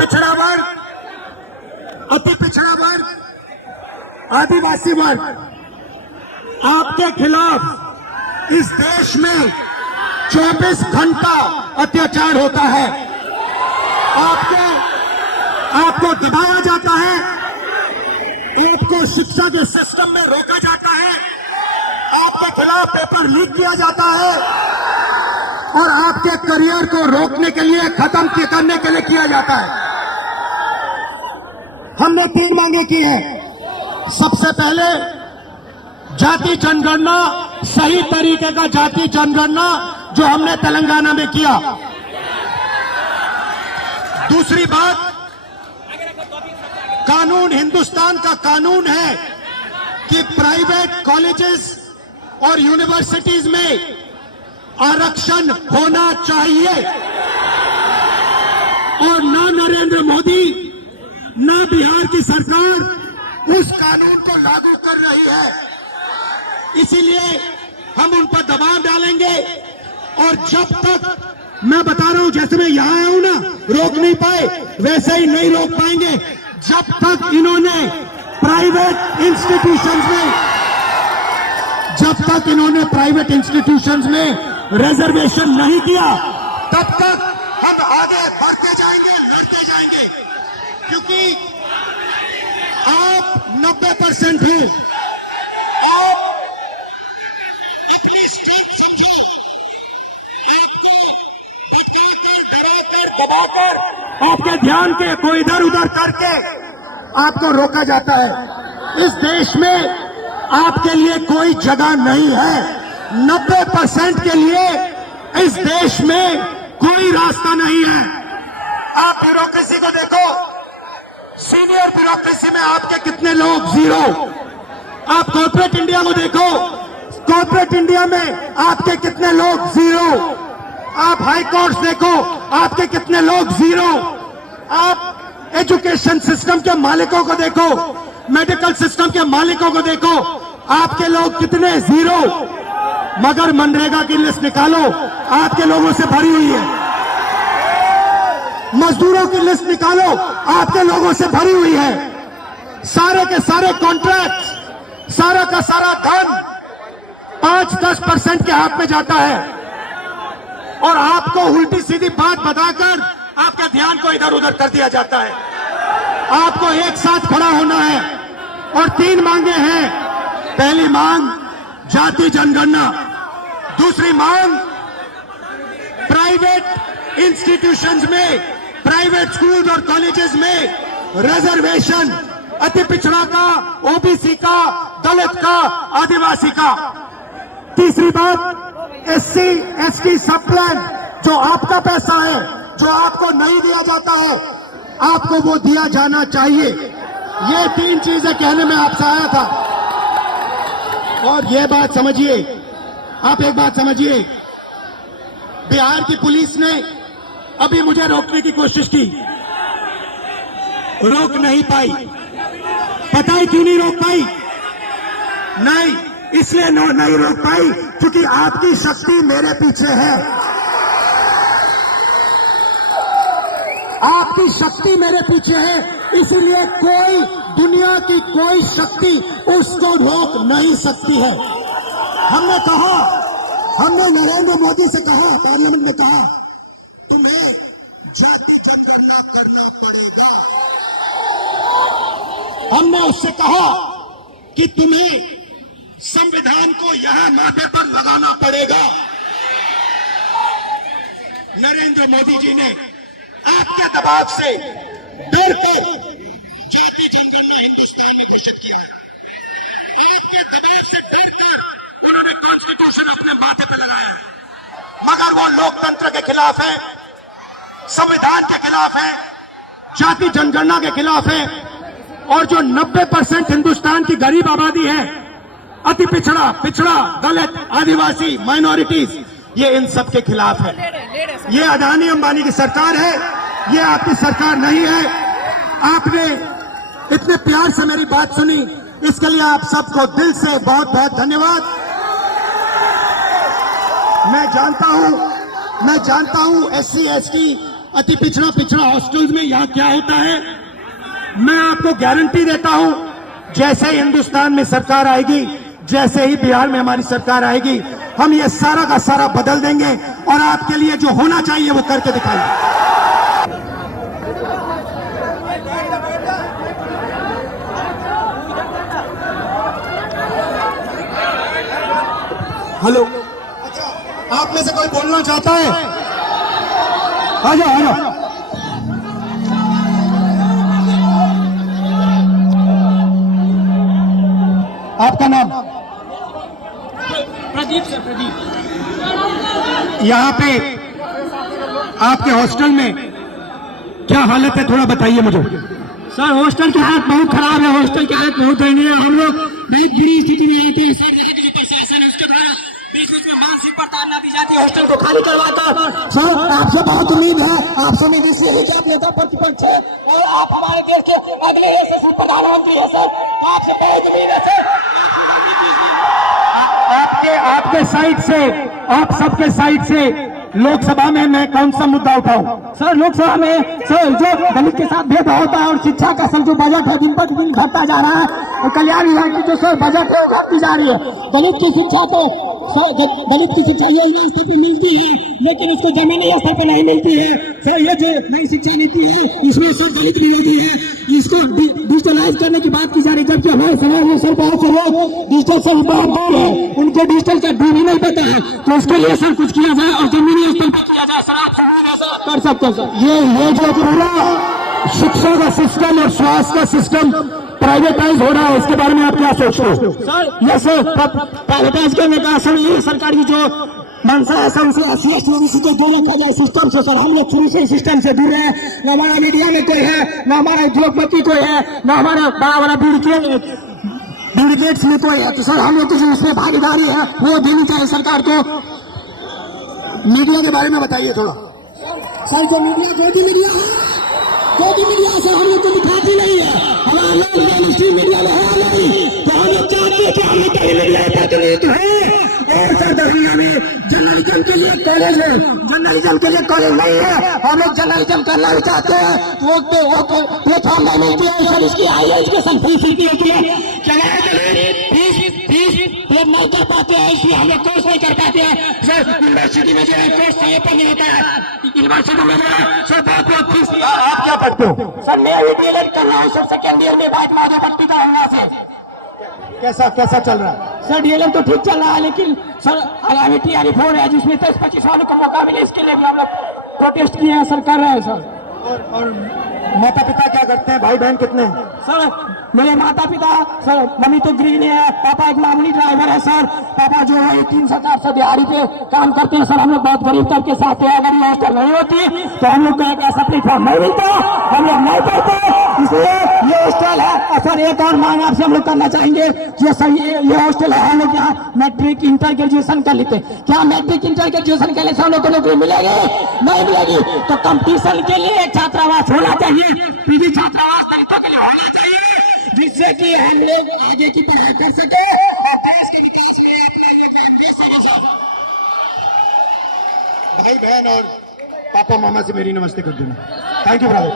पिछड़ा वर्ग, अति पिछड़ा वर्ग, आदिवासी वर्ग, आपके खिलाफ इस देश में 24 घंटा अत्याचार होता है। आपको दबाया जाता है, आपको शिक्षा के सिस्टम में रोका जाता है, आपके खिलाफ पेपर लीक किया जाता है और आपके करियर को रोकने के लिए, खत्म करने के लिए किया जाता है। हमने 3 मांगे की हैं। सबसे पहले जाति जनगणना, सही तरीके का जाति जनगणना जो हमने तेलंगाना में किया। दूसरी बात, कानून, हिंदुस्तान का कानून है कि प्राइवेट कॉलेजेस और यूनिवर्सिटीज में आरक्षण होना चाहिए और ना नरेंद्र मोदी, ना बिहार की सरकार उस कानून को लागू कर रही है। इसीलिए हम उन पर दबाव डालेंगे और जब तक, मैं बता रहा हूं, जैसे मैं यहां आया हूं ना, रोक नहीं पाए, वैसे ही नहीं रोक पाएंगे जब तक इन्होंने प्राइवेट इंस्टीट्यूशंस में रिजर्वेशन नहीं किया, तब तक हम आगे बढ़ते जाएंगे, लड़ते जाएंगे, क्योंकि आप 90% हैं। अपनी स्ट्रेंथ समझो, आपको भटकाकर, डराकर, दबाकर, आपके ध्यान को इधर उधर करके आपको रोका जाता है। इस देश में आपके लिए कोई जगह नहीं है। 90% के लिए इस देश में कोई रास्ता नहीं है। आप ब्यूरोक्रेसी को देखो, सीनियर ब्यूरोक्रेसी में आपके कितने लोग? 0। आप कॉर्पोरेट इंडिया को देखो, कॉर्पोरेट इंडिया में आपके कितने लोग? 0। आप हाई कोर्ट देखो, आपके कितने लोग? 0। आप एजुकेशन सिस्टम के मालिकों को देखो, मेडिकल सिस्टम के मालिकों को देखो, आपके लोग कितने? 0। मगर मनरेगा की लिस्ट निकालो, आपके लोगों से भरी हुई है। मजदूरों की लिस्ट निकालो, आपके लोगों से भरी हुई है। सारे के सारे कॉन्ट्रैक्ट, सारा का सारा धन 5-10% के हाथ में जाता है और आपको उल्टी सीधी बात बताकर आपके ध्यान को इधर उधर कर दिया जाता है। आपको एक साथ खड़ा होना है और 3 मांगे हैं। पहली मांग जाति जनगणना, दूसरी मांग प्राइवेट इंस्टीट्यूशंस में, प्राइवेट स्कूल्स और कॉलेजेस में रिजर्वेशन, अति पिछड़ा का, ओबीसी का, दलित का, आदिवासी का। तीसरी बात, एससी एसटी सब प्लान, जो आपका पैसा है, जो आपको नहीं दिया जाता है, आपको वो दिया जाना चाहिए। ये 3 चीजें कहने में आपसे आया था। और ये बात समझिए, आप एक बात समझिए, बिहार की पुलिस ने अभी मुझे रोकने की कोशिश की, रोक नहीं पाई। पता है क्यों नहीं रोक पाई? नहीं, इसलिए नहीं रोक पाई क्योंकि आपकी शक्ति मेरे पीछे है। आपकी शक्ति मेरे पीछे है, इसीलिए कोई, दुनिया की कोई शक्ति उसको रोक नहीं सकती है। हमने कहा, हमने नरेंद्र मोदी से कहा, पार्लियामेंट में कहा, तुम्हें जाति जनगणना करना पड़ेगा। हमने उससे कहा कि तुम्हें संविधान को यहां माथे पर लगाना पड़ेगा। नरेंद्र मोदी जी ने आपके दबाव से डर कर जाति जनगणना हिंदुस्तान में घोषित किया। आपके दबाव से डर कर उन्होंने कॉन्स्टिट्यूशन अपने माथे पे लगाया है। मगर वो लोकतंत्र के खिलाफ है, संविधान के खिलाफ है, जाति जनगणना के खिलाफ है। और जो 90% हिंदुस्तान की गरीब आबादी है, अति पिछड़ा, दलित, आदिवासी, माइनॉरिटीज, ये इन सब के खिलाफ है। ये अदानी अंबानी की सरकार है, ये आपकी सरकार नहीं है। आपने इतने प्यार से मेरी बात सुनी, इसके लिए आप सबको दिल से बहुत बहुत धन्यवाद। मैं जानता हूं एससी एसटी अति पिछड़ा हॉस्टल्स में यहाँ क्या होता है, मैं आपको गारंटी देता हूं, जैसे ही हिंदुस्तान में सरकार आएगी, जैसे ही बिहार में हमारी सरकार आएगी, हम ये सारा का सारा बदल देंगे और आपके लिए जो होना चाहिए वो करके दिखाएंगे। हेलो, अच्छा, आप में से कोई बोलना चाहता है? आ जाओ, आ जाओ। आपका नाम? प्रदीप से। प्रदीप, यहाँ पे आपके हॉस्टल में क्या हालत है, थोड़ा बताइए मुझे। सर हॉस्टल की हालत बहुत खराब है, हॉस्टल की हालत बहुत दयनीय है। हम लोग बहुत बुरी स्थिति में रहते हैं सर। जैसे कि जो प्रशासन है उसके द्वारा बीच बीच में मानसिक प्रताड़ना दी जाती है हॉस्टल को खाली करवाकर। सर आपसे बहुत उम्मीद है, आपसे उम्मीद इसलिए है कि आप नेता प्रतिपक्ष है और आप हमारे देश के अगले यशस्वी प्रधानमंत्री है सर, तो आपसे बहुत उम्मीद है सर। आपके साइड से, आप सबके साइड से लोकसभा में मैं कौन सा मुद्दा उठाऊं? सर लोकसभा में सर जो दलित के साथ भेदभाव होता है और शिक्षा का सर जो बजट है दिन पर दिन घटता जा रहा है, और कल्याण विभाग की जो सर बजट है वो घटती जा रही है। दलित की शिक्षा तो दलित की शिक्षा योजना स्तर पर मिलती है, लेकिन उसको जमीनी स्तर पर नहीं मिलती है सर। ये जो नई शिक्षा नीति है इसमें सर दलित विरोधी है, इसको डिजिटलाइज करने की बात की जा रही है, जबकि हमारे समाज में सर बहुत से लोग डिजिटल से बहुत दूर है, उनको डिजिटल का ढंग ही नहीं पता है। तो उसके लिए सर कुछ किया जाए और जमीनी स्तर पर किया जाए सर। आप कर सकते हैं सर। ये जो पूरा शिक्षा का सिस्टम और स्वास्थ्य का सिस्टम प्राइवेटाइज हो रहा है, इसके बारे में आप क्या सोचते हो? सर ये सर प्राइवेटाइज करने का सर ये सरकार की जो मंशा है सर, उसे SC/ST को दूर रखा जाए सिस्टम से। सर हम लोग शुरू से सिस्टम से दूर है, न हमारा मीडिया में कोई है, न हमारा उद्योगपति कोई है, न हमारा बड़ा बड़ा ब्यूरोक्रेट्स में कोई है। तो सर हम लोग तो उसमें भागीदारी है, वो देनी चाहिए सरकार को। मीडिया के बारे में बताइए थोड़ा। सर जो मीडिया गोदी मीडिया है, गोदी मीडिया से हम लोग को दिखाती नहीं है, हमारा लोग मीडिया में है नहीं, तो हम लोग चाहते हैं कि हम लोग कहीं मीडिया प्रतिनिधित्व है। और सर दरभंगा में जर्नलिज्म के लिए कॉलेज है, जर्नलिज्म के लिए कॉलेज नहीं है, हम लोग जर्नलिज्म करना भी चाहते हैं, तो वो प्लेटफॉर्म नहीं मिलती है सर। इसकी हाई एजुकेशन फीस इतनी होती है, फीस नहीं कर पाते हैं, इसलिए हम लोग कोर्स नहीं कर पाते हैं सर। यूनिवर्सिटी में जो है कोर्स समय पर नहीं होता है, यूनिवर्सिटी में जो है सर बहुत फीस। आप क्या पढ़ते हो? सर मैं DLED कर रहा हूँ सर, सेकेंड ईयर में भाई माधव भट्टी का होना से। कैसा चल रहा है सर? DLED तो ठीक चल रहा है, लेकिन सर आगामी TRE 4 है जिसमें 10-25 वालों को मौका मिले, इसके लिए भी हम लोग प्रोटेस्ट किए हैं सर, कर रहे हैं सर। और माता पिता क्या करते हैं, भाई बहन कितने हैं? सर मेरे माता पिता सर, मम्मी तो गृहिणी है, पापा एक मामूली ड्राइवर है सर। पापा जो है 300-400 दिहाड़ी पे काम करते हैं सर। हम लोग बहुत गरीब तबके से आते हैं, अगर ये हॉस्टल नहीं होती तो हम लोग को एक ऐसा प्लेटफॉर्म नहीं मिलता, हम लोग नहीं पढ़ते, इसलिए ये हॉस्टल है। और सर एक और मांग आपसे हम लोग करना चाहेंगे, जो सर ये हॉस्टल है, हम लोग यहाँ मैट्रिक इंटर ग्रेजुएशन कर लेते, क्या मैट्रिक इंटर ग्रेजुएशन के लिए हम लोग को नौकरी मिलेगी? नहीं मिलेगी। तो कंपटीशन के लिए छात्रावास होना चाहिए, पीजी छात्रावास दलितों के लिए होना चाहिए, जिससे कि हम लोग आगे की पढ़ाई कर सके और देश के विकास में अपना योगदान दे सके। भाई बहन और पापा मामा से मेरी नमस्ते कर देना। Thank you brother.